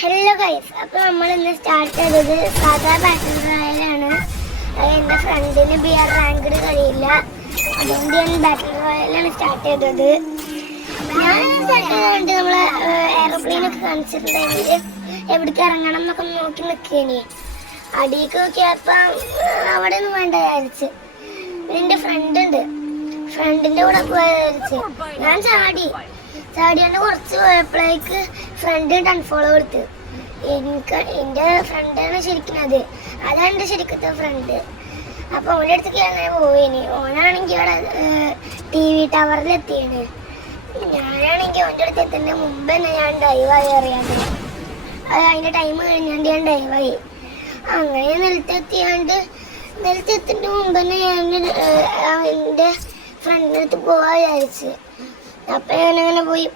Hello guys, അപ്പോൾ നമ്മൾ ഇന്ന് സ്റ്റാർട്ട് ചെയ്തത് സാധാ ബാറ്റിൽ റോയലാണ്. എൻ്റെ ഫ്രണ്ടിന് ബിയർ റാങ്ക്ഡ് കഴിയില്ല, അതുകൊണ്ട് ഞാൻ ബാറ്റിൽ റോയലാണ് സ്റ്റാർട്ട് ചെയ്തത്. ഞാൻ സ്റ്റാർട്ട് ചെയ്തുകൊണ്ട് നമ്മൾ എയർപ്ലെയിനൊക്കെ കാണിച്ചിട്ടുണ്ടെങ്കിൽ എവിടേക്ക് ഇറങ്ങണം എന്നൊക്കെ നോക്കി നിൽക്കുകയാണ്. അടിയിലേക്ക് നോക്കിയപ്പോൾ അവിടെ ഒന്നും വേണ്ട വിചാരിച്ച്. എൻ്റെ ഫ്രണ്ടിൻ്റെ കൂടെ പോയ വിചാരിച്ച് ഞാൻ ചാടിയാണ്ട് കുറച്ച് പോയപ്പോഴേക്ക് ഫ്രണ്ട് അൺഫോളോ കൊടുത്തു. എൻ്റെ ഫ്രണ്ടാണ് ശരിക്കും അതാണ് എൻ്റെ ശരിക്കത്തെ ഫ്രണ്ട്. അപ്പോൾ ഓൻ്റെ അടുത്തേക്ക് അങ്ങനെ പോയിന്. ഓനാണെങ്കിൽ അവിടെ TV ടവറിലെത്തിയാണ്. ഞാനാണെങ്കിൽ ഓൻ്റെ അടുത്ത് എത്തുന്നതിന് മുമ്പ് തന്നെ ഞാൻ ഡൈവായി അറിയാണ്ട് അതിൻ്റെ ടൈം കഴിഞ്ഞാണ്ട് ഞാൻ ഡൈവായി. അങ്ങനെ നിലത്തെത്തിൻ്റെ മുമ്പ് തന്നെ ഞാൻ എൻ്റെ ഫ്രണ്ടിൻ്റെ അടുത്ത് പോകാൻ വിചാരിച്ച്. അപ്പം ഞാനങ്ങനെ പോയി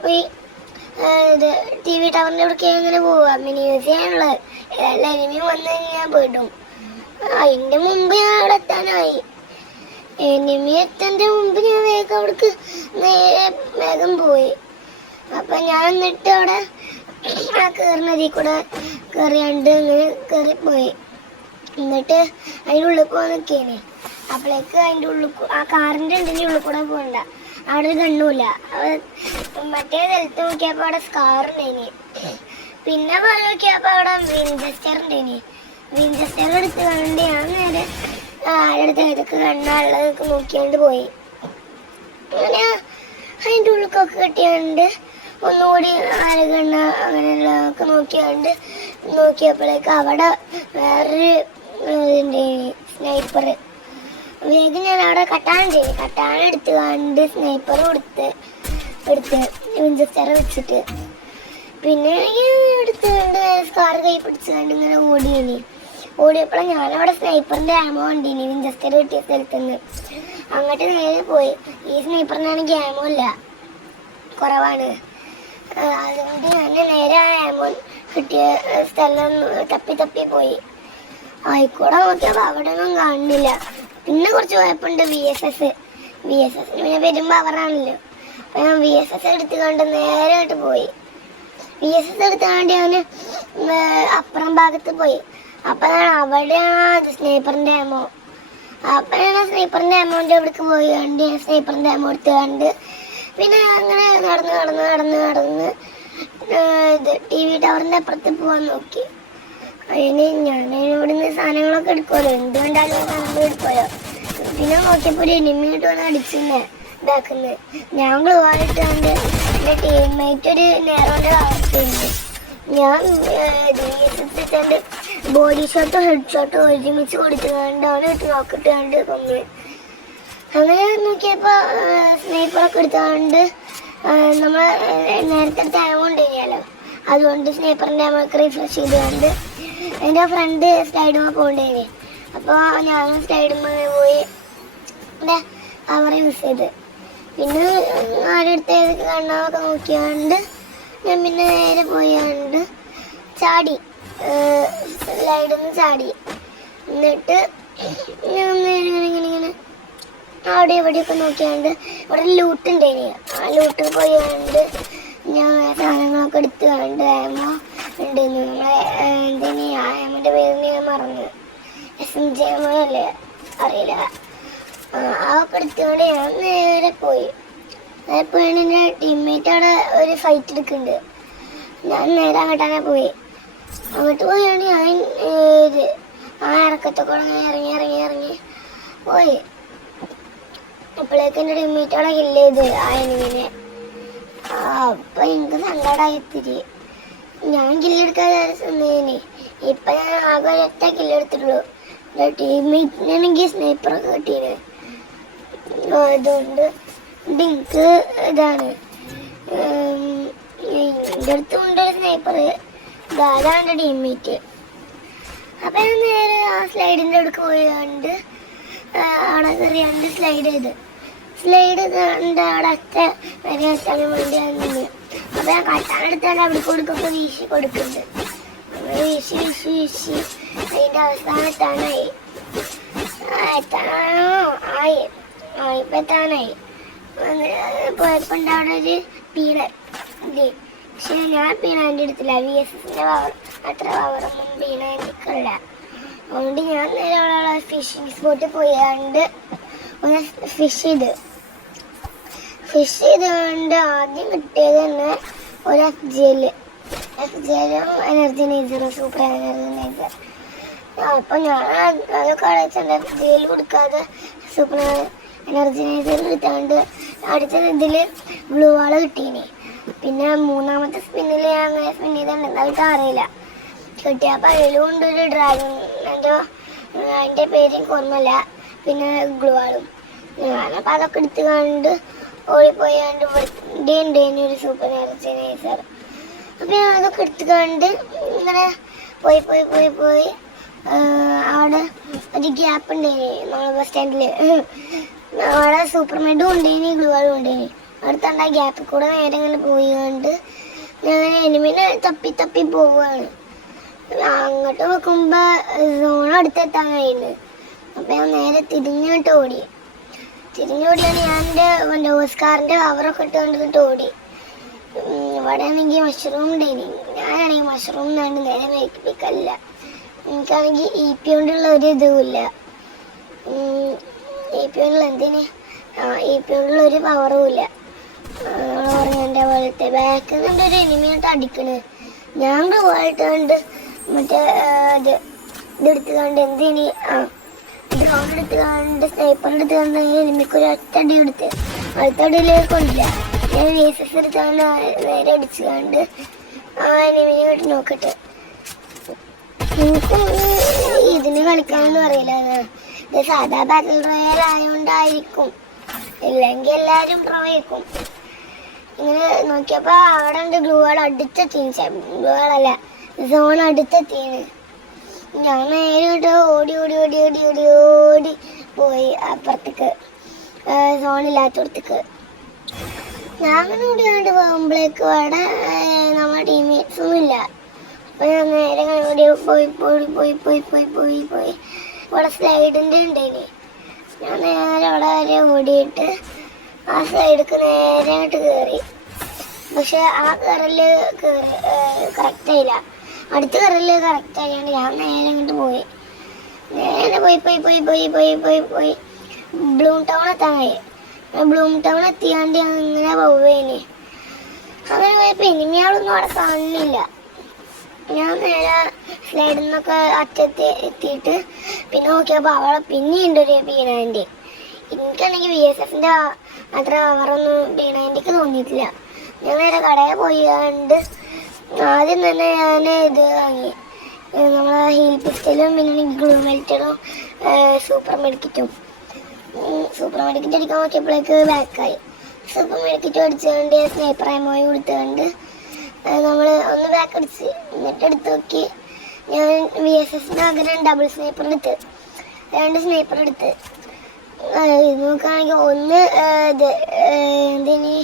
TV ടവറിൻ്റെ അവിടേക്ക് ഇങ്ങനെ പോവാ. മിനി മ്യൂസിയമുള്ളത് എല്ലാ എനിമിയും വന്നു കഴിഞ്ഞാൽ ഞാൻ പോയിട്ടും അതിൻ്റെ മുമ്പ് ഞാൻ അവിടെ എത്താനായി. എനിമി എത്തേൻ്റെ മുമ്പ് ഞാൻ വേഗം അവിടേക്ക് വേഗം പോയി. അപ്പം ഞാൻ എന്നിട്ട് അവിടെ കയറുന്നതിൽ കൂടെ കയറിയാണ്ട് ഇങ്ങനെ കയറിപ്പോയി. എന്നിട്ട് അതിൻ്റെ ഉള്ളിൽ പോകാൻ നിൽക്കേനെ. അപ്പോഴേക്ക് അതിൻ്റെ ഉള്ളിൽ ആ കാറിൻ്റെ ഉള്ളിൻ്റെ ഉള്ളിൽ കൂടെ പോകണ്ട, അവിടെ ഒരു കണ്ണൂല്ല. മറ്റേ സ്ഥലത്ത് നോക്കിയപ്പോൾ അവിടെ സ്കാർ ഉണ്ടായിനി. പിന്നെ പോയി നോക്കിയപ്പോൾ അവിടെ വിൻചെസ്റ്റർ ഉണ്ടായിനി. വിൻചെസ്റ്റർ എടുത്ത് കണ്ട് ഞാൻ നേരെ ആരെടുത്ത് ഇതൊക്കെ കണ്ണുള്ളതൊക്കെ നോക്കിയാണ്ട് പോയി. അങ്ങനെ അതിൻ്റെ ഉള്ളിലൊക്കെ കെട്ടിയാണ്ട് ഒന്നുകൂടി ആരകണ്ണ അങ്ങനെയുള്ളതൊക്കെ നോക്കിയപ്പോഴേക്ക് അവിടെ വേറൊരു സ്നൈപ്പർ. വേഗം ഞാൻ അവിടെ കട്ടാൻ എടുത്ത് കണ്ട് സ്നൈപ്പർ എടുത്ത് വിൻചെസ്റ്റർ വെച്ചിട്ട് പിന്നെ എടുത്തുകൊണ്ട് സ്കാർ കൈ പിടിച്ച് കണ്ട് ഇങ്ങനെ ഓടിയപ്പോഴാണ് ഞാനവിടെ സ്നൈപ്പറിൻ്റെ ആമോ കണ്ടീനി വിൻചെസ്റ്റർ കിട്ടിയ സ്ഥലത്തുനിന്ന്. അങ്ങോട്ട് നേരെ പോയി. ഈ സ്നൈപ്പറിനാണെങ്കിൽ ആമോ ഇല്ല, കുറവാണ്. അതുകൊണ്ട് ഞാൻ നേരെ ആ ആമോ കിട്ടിയ സ്ഥലം തപ്പി പോയി. ആയിക്കൂടെ നോക്കിയപ്പോൾ അവിടെ ഒന്നും കാണുന്നില്ല. പിന്നെ കുറച്ച് പോയപ്പോണ്ട് VSS പിന്നെ വരുമ്പോൾ അവരാണല്ലോ. അപ്പം ഞാൻ VSS എടുത്ത് കണ്ട് നേരായിട്ട് പോയി. VSS എടുത്ത് കണ്ട് അവന് അപ്പുറം ഭാഗത്ത് പോയി. അപ്പോഴാണ് അവിടെയാണ് സ്നൈപ്പറിൻ്റെ ആമോ. അപ്പോഴാണ് സ്നൈപ്പറിൻ്റെ ആമോൻ്റെ അവിടേക്ക് പോയി കണ്ട് ഞാൻ സ്നൈപ്പറിൻ്റെ ആമോ എടുത്ത് കണ്ട് പിന്നെ അങ്ങനെ നടന്ന് TV ടവറിൻ്റെ അപ്പുറത്ത് പോകാൻ നോക്കി. അതിന് ഞാൻ ഇവിടുന്ന് സാധനങ്ങളൊക്കെ എടുക്കുമല്ലോ, എന്ത് വേണ്ടാലും സാധനങ്ങൾ എടുക്കുമല്ലോ. പിന്നെ നോക്കിയപ്പോൾ ഒരു എനിമിയിട്ട് വന്ന് അടിച്ചിരുന്നേ ബാക്കിന്ന്. ഞാൻ ഗ്ലൂ ആയിട്ട് കണ്ട് എൻ്റെ ടീംമേറ്റ് ഒരു നേരോൻ്റെ അവസ്ഥയുണ്ട്. ഞാൻ ണ്ട് ബോഡി ഷോട്ടോ ഹെഡ് ഷോട്ടോ ഒരുമിച്ച് കൊടുത്തുകൊണ്ട് അവനെ ഇട്ട് നോക്കിട്ട് കണ്ട് കൊന്നു. അങ്ങനെ നോക്കിയപ്പോൾ സ്നൈപ്പറൊക്കെ എടുത്തുകൊണ്ട് നമ്മൾ നേരത്തെ ടൈം കൊണ്ടുകഴിഞ്ഞാലോ, അതുകൊണ്ട് സ്നൈപ്പറിൻ്റെ നമുക്ക് റിഫ്രഷ് ചെയ്തുകൊണ്ട് എൻ്റെ ഫ്രണ്ട് സ്ലൈഡുമ്മ പോകണ്ടേനെ. അപ്പോൾ ഞാനും സ്ലൈഡുമ്മ പോയി അവർ യൂസ് ചെയ്ത് പിന്നെ ആരെടുത്ത് കണ്ണാമൊക്കെ നോക്കിയാണ്ട് ഞാൻ പിന്നെ നേരെ പോയാണ്ട് സ്ലൈഡിൽ നിന്ന് ചാടി. എന്നിട്ട് ഞാൻ ഇങ്ങനെ അവിടെ എവിടെയൊക്കെ നോക്കിയാണ്ട് ഇവിടെ ലൂട്ട് ഉണ്ടായിന്. ആ ലൂട്ടിൽ പോയാണ്ട് ഞാൻ സാധനങ്ങളൊക്കെ എടുത്ത് കണ്ട് ആമോ ഉണ്ടെന്ന്. നമ്മളെ ആമൻ്റെ പേരിന് ഞാൻ മറന്നു, SMG അല്ലേ അറിയില്ല. അതൊക്കെ എടുത്തുകൊണ്ട് ഞാൻ നേരെ പോയി. പോയാണ് എൻ്റെ ടീംമേറ്റ് അവിടെ ഒരു ഫൈറ്റ് എടുക്കുന്നുണ്ട്. ഞാൻ നേരെ അങ്ങോട്ടാണ് പോയി. അങ്ങോട്ട് പോയാണ് ഞാൻ ആ ഇറക്കത്തൊക്കെ ഇറങ്ങി പോയി. അപ്പോഴേക്ക് എൻ്റെ ടീംമേറ്റ് അവിടെ കില്ല് ചെയ്ത് ആ എനിമിനെ. അപ്പം എനിക്ക് സങ്കടമായി ഇത്തിരി. ഞാൻ കില്ലെടുക്കാതെ ഇപ്പം ഞാൻ ആകെ ഒറ്റ കില്ലെടുത്തിട്ടുള്ളൂ. എൻ്റെ ടീംമേറ്റിനാണെങ്കിൽ സ്നൈപ്പറൊക്കെ കിട്ടീന്. അതുകൊണ്ട് എനിക്ക് ഇതാണ് എൻ്റെ അടുത്തും ഉണ്ടൊരു സ്നൈപ്പർ. അതാണ് എൻ്റെ ടീംമേറ്റ്. അപ്പം ഞാൻ നേരെ ആ സ്ലൈഡിൻ്റെ അടുക്ക് പോയാണ്ട് അവിടെ കയറിയാണ്ട് സ്ലൈഡ് കണ്ട് അവിടെ വരെ എത്താൻ വേണ്ടി വന്നത്. അപ്പം ഞാൻ കട്ടാനെടുത്താണ്ട് അവിടെ കൊടുക്കൊക്കെ വീശി കൊടുക്കുന്നുണ്ട്. നമ്മൾ വീശി അതിൻ്റെ അവസാനം എത്താനായി. ഇപ്പം എത്താനായി. പോയപ്പോൾ അവിടെ ഒരു പക്ഷെ ഞാൻ പീണാൻ്റെ എടുത്തില്ല. VSSന്റെ പവർ അത്ര പവറൊന്നും പീണാൻ്റെക്കല്ല. അതുകൊണ്ട് ഞാൻ നേരെ അവിടെ ഫിഷിംഗ് സ്പോട്ടിൽ പോയാണ്ട് ഒന്ന് ഫിഷ് ചെയ്തുകൊണ്ട് ആദ്യം കിട്ടിയത് തന്നെ ഒരു FGL-ലും എനർജിനൈസറും, സൂപ്പർ എനർജിനൈസർ. അപ്പം ഞാൻ അതൊക്കെ അടച്ചുണ്ട്. FGL കൊടുക്കാതെ സൂപ്പർ എനർജിനൈസർ എടുത്താണ്ട് അടുത്ത ഇതിൽ ബ്ലൂ വാള് കിട്ടീനി. പിന്നെ മൂന്നാമത്തെ സ്പിന്നിൽ ഞാൻ അങ്ങനെ സ്പിൻ ചെയ്തിട്ടുണ്ട്. അതൊക്കെ അറിയില്ല. കിട്ടിയപ്പോൾ അതിലും കൊണ്ടൊരു ഡ്രാഗൺ, അതിൻ്റെ പേര് എനിക്ക് ഓർമ്മയില്ല. പിന്നെ ഗ്ലൂ വാളും. ഞാനപ്പോൾ അതൊക്കെ എടുത്ത് കണ്ട് ഓടിപ്പോയാണ്ട് ഇവിടെ ഉണ്ടായിരുന്നു ഒരു സൂപ്പർ എനർജിനൈസർ. അപ്പം ഞാൻ അതൊക്കെ എടുത്ത് കണ്ട് ഇങ്ങനെ പോയി അവിടെ ഒരു ഗ്യാപ്പ് ഉണ്ടായിന് നമ്മളെ ബസ് സ്റ്റാൻഡിൽ. അവിടെ സൂപ്പർ മെഡും ഉണ്ടായിന്, ഗ്ലൂ വാളും ഉണ്ടായിന്. അടുത്തുണ്ട് ആ ഗ്യാപ്പിൽ കൂടെ നേരെ ഇങ്ങനെ പോയി കണ്ട് ഞാൻ എനിമിനെ തപ്പി പോവുകയാണ്. അങ്ങോട്ട് നോക്കുമ്പോൾ സോൺ അടുത്തെത്താൻ കഴിയുന്നത്. അപ്പം ഞാൻ നേരെ തിരിഞ്ഞോട്ട് ഓടിയാണ്. ഞാൻ എൻ്റെ ഓസ്കാറിൻ്റെ കവറൊക്കെ ഇട്ടുകൊണ്ടിട്ട് ഓടി. ഇവിടെ ആണെങ്കിൽ മഷ്റൂം ഉണ്ടായിനി. ഞാനാണെങ്കിൽ മഷ്റൂം കണ്ട് നേരെ മേക്കിപ്പിക്കല്ല. എനിക്കാണെങ്കിൽ EP കൊണ്ടുള്ള ഒരു ഇതുമില്ല. EP കൊണ്ടുള്ള എന്തിന് EP കൊണ്ടുള്ള ഒരു പവറും ഇല്ല. എൻ്റെ പോലത്തെ ബാക്കിൽ നിന്നുണ്ട് ഒരു എനിമിയായിട്ട് അടിക്കണ്. ഞാൻ പോയിട്ടുണ്ട് മറ്റേ ഇതെടുത്ത് കണ്ട് എന്തിനി ഡ്രോൺ എടുത്ത് കണ്ട് സ്നൈപ്പർ എടുത്ത് കണ്ട് എനിമിക്ക് ഒരു ഒറ്റടി എടുത്ത് അടുത്തടിയിലേക്ക് കൊണ്ടില്ല. ഞാൻ VSS എടുത്ത് കണ്ട് നേരെ അടിച്ച് കണ്ട് ആ എനിമിനെ കേട്ട് നോക്കട്ടെ. എനിക്കും ഇതിന് കളിക്കാനൊന്നും അറിയില്ല. ഇത് സാധാ ബാറ്റിൽ റോയൽ ആയതുകൊണ്ടായിരിക്കും, ഇല്ലെങ്കിൽ എല്ലാവരും പ്രവഹിക്കും. ഇങ്ങനെ നോക്കിയപ്പോൾ അവിടെ ഉണ്ട് ഗ്ലൂ വാൾ അടുത്തെത്തിന്, ഗ്ലൂ വാളല്ല സോൺ അടുത്തെത്തിന്. ഞാൻ നേരിട്ട് ഓടി പോയി അപ്പുറത്തേക്ക്, സോണില്ലാത്തടത്തേക്ക്. ഞാൻ അങ്ങനെ ഓടിയാണ്ട് പോകുമ്പോഴേക്കും അവിടെ നമ്മുടെ ടീംമേറ്റ്സൊന്നും ഇല്ല. അപ്പോൾ ഞാൻ നേരെ പോയി ഇവിടെ സ്ലൈഡിൻ്റെ ഉണ്ടായിന്. ഞാൻ നേരെ അവിടെ വരെ ഓടിയിട്ട് ആ സൈഡിലേക്ക് നേരെ അങ്ങോട്ട് കയറി. പക്ഷെ ആ കയറല് കറക്റ്റായില്ല. അടുത്ത കയറല് കറക്റ്റായാണ്ട് ഞാൻ നേരെ അങ്ങോട്ട് പോയി. നേരെ പോയി ബ്ലൂം ടൗൺ എത്താൻ കഴിയും. ബ്ലൂം ടൗൺ എത്തിയാണ്ട് അങ്ങനെ പോവേന്. അങ്ങനെ പോയപ്പോൾ എനിമിയാളൊന്നും അവിടെ കാണുന്നില്ല. ഞാൻ നേരെ സ്ലൈഡിൽ നിന്നൊക്കെ എത്തിയിട്ട് പിന്നെ നോക്കിയപ്പോൾ അവിടെ പിന്നെയുണ്ട് ഒരു പീണാൻ്റെ. എനിക്കാണെങ്കിൽ VSSന്റെ അത്ര പവറൊന്നും പീണാൻ്റെക്ക് തോന്നിയിട്ടില്ല. ഞാൻ നേരെ കടയിൽ പോയി കണ്ട് ആദ്യം തന്നെ ഞാൻ ഇത് വാങ്ങി, നമ്മളെ ഹീൽ പിസ്റ്റലും പിന്നെ ഗ്ലൂ മെൽറ്ററും സൂപ്പർ മെഡിക്കറ്റും. സൂപ്പർ മെഡിക്കറ്റ് അടിക്കാൻ നോക്കിയപ്പോഴേക്ക് ബാക്കായി. സൂപ്പർ മെഡിക്കറ്റ് അടിച്ചുകൊണ്ട് സ്നൈപ്പർ ആമോയും കൊടുത്തുകൊണ്ട് നമ്മൾ ഒന്ന് ബാക്ക് അടിച്ച് എന്നിട്ട് എടുത്ത് നോക്കി. ഞാൻ VSSന്റെ ആഗ്രഹം ഡബിൾ സ്നൈപ്പർ എടുത്ത്, 2 സ്നൈപ്പർ എടുത്ത്. ഇത് നോക്കുകയാണെങ്കിൽ ഒന്ന് എന്തിന്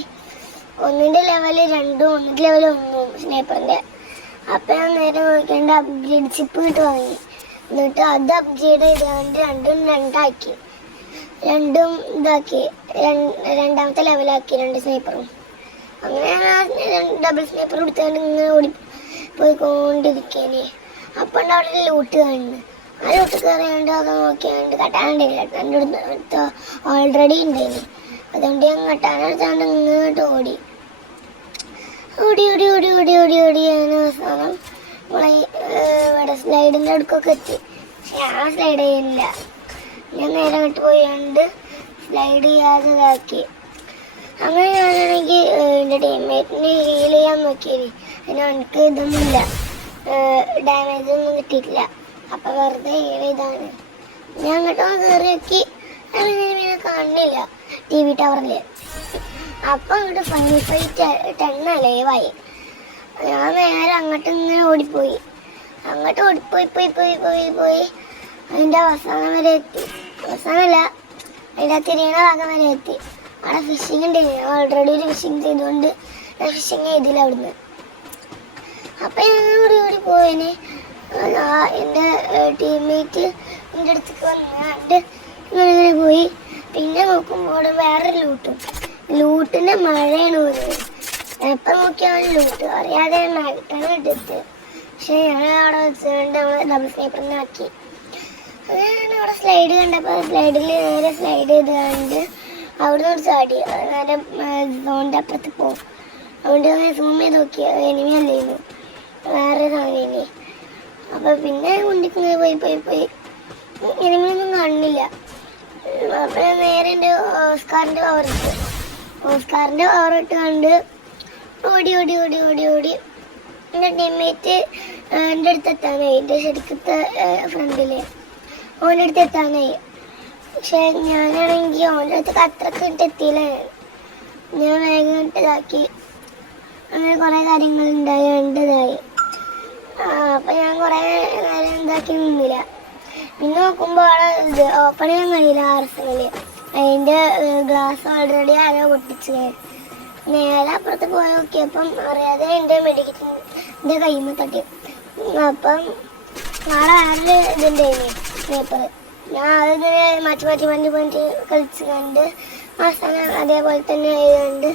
ഒന്നിൻ്റെ ലെവല് 2, ഒന്നിൻ്റെ ലെവല് 1 സ്നൈപ്പറിൻ്റെ. അപ്പം ഞാൻ നേരെ നോക്കേണ്ട അപ്ഗ്രേഡ് ചിപ്പ് ഇട്ട് വാങ്ങി. എന്നിട്ട് അത് അപ്ഗ്രേഡ് ചെയ്തുകൊണ്ട് രണ്ടും ഇതാക്കി, രണ്ടാമത്തെ ലെവലാക്കി 2 സ്നൈപ്പറും. അങ്ങനെ ഞാൻ ഡബിൾ സ്നൈപ്പർ എടുത്തുകൊണ്ട് ഇങ്ങനെ പോയിക്കൊണ്ടിരിക്കേനെ. അപ്പം ഉണ്ട് അവിടെ ലൂട്ട് കാണുന്നു. ആ ലൂട്ട് കയറിയാണ്ട് അത് നോക്കിയാണ്ട് കട്ടാനുണ്ടായില്ല. എൻ്റെ അടുത്ത് ഓൾറെഡി ഉണ്ടായിന്. അതുകൊണ്ട് ഞാൻ കട്ടാനെടുത്താണ്ട് ഇങ്ങോട്ട് ഓടി അങ്ങനെ അവസാനം നമ്മളെ ഇവിടെ സ്ലൈഡിൻ്റെ അടുക്കൊക്കെ എത്തി. പക്ഷെ ഞാൻ സ്ലൈഡ് ചെയ്യുന്നില്ല. ഞാൻ നേരെ അങ്ങോട്ട് പോയാണ്ട് സ്ലൈഡ് ചെയ്യാതെ ഇതാക്കി. അങ്ങനെ ഞാനാണെങ്കിൽ എൻ്റെ ടീംമേറ്റിനെ ഹീൽ ചെയ്യാൻ നോക്കിയത്. അതിന് എനിക്ക് ഇതൊന്നുമില്ല, ഡാമേജ് ഒന്നും കിട്ടിയിട്ടില്ല. അപ്പം വെറുതെ ഹീൽ ചെയ്താണ്. ഞാൻ അങ്ങോട്ട് കയറി നോക്കി, അങ്ങനെ കാണുന്നില്ല TV ടവറിൽ. അപ്പം അങ്ങോട്ട് ഫൈനൽ ഫൈറ്റ് 10 ലൈവായി. ഞാൻ നേരെ അങ്ങോട്ട് ഇങ്ങനെ ഓടിപ്പോയി അതിൻ്റെ അവസാനം വരെ എത്തി. അവസാനമല്ല, അതിൻ്റെ തിരിയണ ഭാഗം വരെ എത്തി. അവിടെ ഫിഷിങ് ഉണ്ടായിരുന്നു. ഓൾറെഡി ഒരു ഫിഷിങ് ചെയ്തുകൊണ്ട് ഞാൻ ഫിഷിങ് ചെയ്തില്ല അവിടുന്ന്. അപ്പം ഞാൻ ഓടി പോയതിന് എൻ്റെ ടീംമേറ്റ് എൻ്റെ അടുത്തേക്ക് വന്നാണ്ട് ഇങ്ങനെ പോയി. പിന്നെ നോക്കുമ്പോൾ വേറൊരു ലൂട്ടിൻ്റെ മഴയാണ് പോയത്. എപ്പം നോക്കിയാലും ലൂട്ട് അറിയാതെ മാഗിട്ടാണ് എടുത്ത്. പക്ഷെ ഞാൻ അവിടെ വെച്ചുകൊണ്ട് നമ്മൾ ഡബിൾ സ്നൈപ്പറിനാക്കി. ഞാൻ അവിടെ സ്ലൈഡ് കണ്ടപ്പോൾ സ്ലൈഡിൽ നേരെ സ്ലൈഡ് ചെയ്ത് കണ്ട് അവിടെ നിന്ന് ചാടി നേരെ സോണിൻ്റെ അപ്പുറത്ത് പോകും. അതുകൊണ്ട് സൂം ചെയ്ത് നോക്കിയ എനിമി അല്ലായിരുന്നു, വേറെ സാധനം. അപ്പോൾ പിന്നെ കൊണ്ടിങ്ങനെ പോയി എനിമിയൊന്നും കാണുന്നില്ല. അപ്പോൾ നേരെ എൻ്റെ ഓസ്കാറിൻ്റെ ഓസ്കാറിൻ്റെ പവർ ഇട്ട് കണ്ട് ഓടി എൻ്റെ ടീംമേറ്റ് എൻ്റെ അടുത്ത് എത്താനായി, എൻ്റെ ശരിക്കത്തെ ഫ്രണ്ടിൽ ഓൻ്റെ അടുത്ത് എത്താനായി. പക്ഷെ ഞാനാണെങ്കിൽ ഓൻ്റെ അടുത്തേക്ക് അത്രക്ക് എത്തിയില്ല. ഞാൻ വേഗം ഇതാക്കി, അങ്ങനെ കുറേ കാര്യങ്ങളുണ്ടായി, രണ്ടതായി. അപ്പം ഞാൻ കുറേ നേരം എന്താക്കി നിന്നില്ല. പിന്നെ നോക്കുമ്പോൾ അവിടെ ഇത് ഓപ്പൺ ചെയ്യാൻ കഴിയില്ല. ആർസണല് അതിൻ്റെ ഗ്ലാസ് ഓൾറെഡി ആരോ പൊട്ടിച്ച്. നേരെ അപ്പുറത്ത് പോയി നോക്കിയപ്പം അറിയാതെ എൻ്റെ മെഡിക്കറ്റിൻ്റെ കയ്യിൽ തട്ടി. അപ്പം നാളെ വേറെ ഇതുണ്ടായിരുന്നു സ്നൈപ്പർ. ഞാൻ അതിങ്ങനെ മാറ്റി കളിച്ച് കണ്ട് അവസാനം അതേപോലെ തന്നെ ആയതുകൊണ്ട്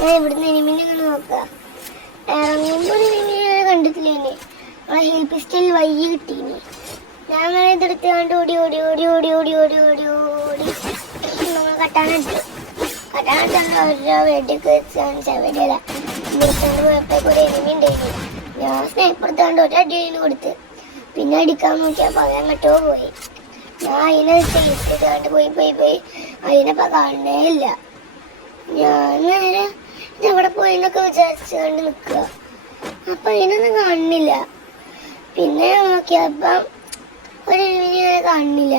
ഞാൻ ഇവിടുന്ന് എനിമിനെ ഇങ്ങനെ നോക്കുക. ഇറങ്ങിയപ്പോൾ എനിമിനെ കണ്ടിട്ടില്ല. എന്നെ നമ്മളെ ഹീൽ പിസ്റ്റൽ വൈകി കിട്ടീനി. ഞാൻ അങ്ങനെ ഇതെടുത്ത് കണ്ട് ഓടി നമ്മൾ കട്ടാനിട്ട് ഓരോ വെടിയൊക്കെ വെച്ചാണ് ചവടിയല്ല നിർത്താണ്ട് പോയപ്പോഴേക്കും ഒരു എനിമി ഉണ്ടായിരുന്നു. ഞാൻ സ്നൈപ്പർ എടുത്താണ്ട് ഒരു അടിയിന് കൊടുത്ത്. പിന്നെ അടിക്കാൻ നോക്കിയപ്പോൾ അവൻ അങ്ങോട്ടോ പോയി. ഞാൻ അതിനെ ചെയ്തിട്ട് പോയി അതിനെപ്പോൾ കാണണേ ഇല്ല. ഞാൻ നേരെ ഇതെവിടെ പോയി എന്നൊക്കെ വിചാരിച്ചുകൊണ്ട് നിൽക്കുക. അപ്പം അതിനൊന്നും കാണുന്നില്ല. പിന്നെ നോക്കിയപ്പം ഒരു എനിമിനെ കാണുന്നില്ല.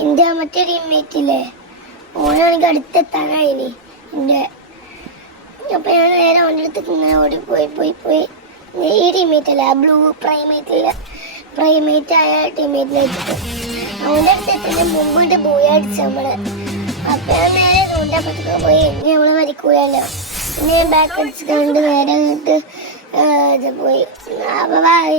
എൻ്റെ മറ്റേ ടീംമേറ്റില്ലേ, ഓനാണെങ്കിൽ അടുത്തെത്താനായിനി എൻ്റെ. അപ്പം ഞാൻ നേരെ അവൻ്റെ അടുത്തേക്ക് ഇങ്ങനെ ഓടിപ്പോയി ഈ ടീംമേറ്റല്ല, ബ്ലൂ പ്രൈമേറ്റായ ടീംമേറ്റിലേക്ക് അവൻ്റെ അടുത്തെത്തിന് മുമ്പിട്ട് പോയി അടിച്ചു നമ്മള്. അപ്പം ഞാൻ നേരെ അവൻ്റെ അപ്പുറത്തേക്ക് പോയി. ഇനി നമ്മളെ മരിക്കൂലല്ലോ. പിന്നെ ബാക്ക് അടിച്ച് കണ്ട് നേരെ എന്നിട്ട് ഇത് പോയി. അപ്പം ബൈ.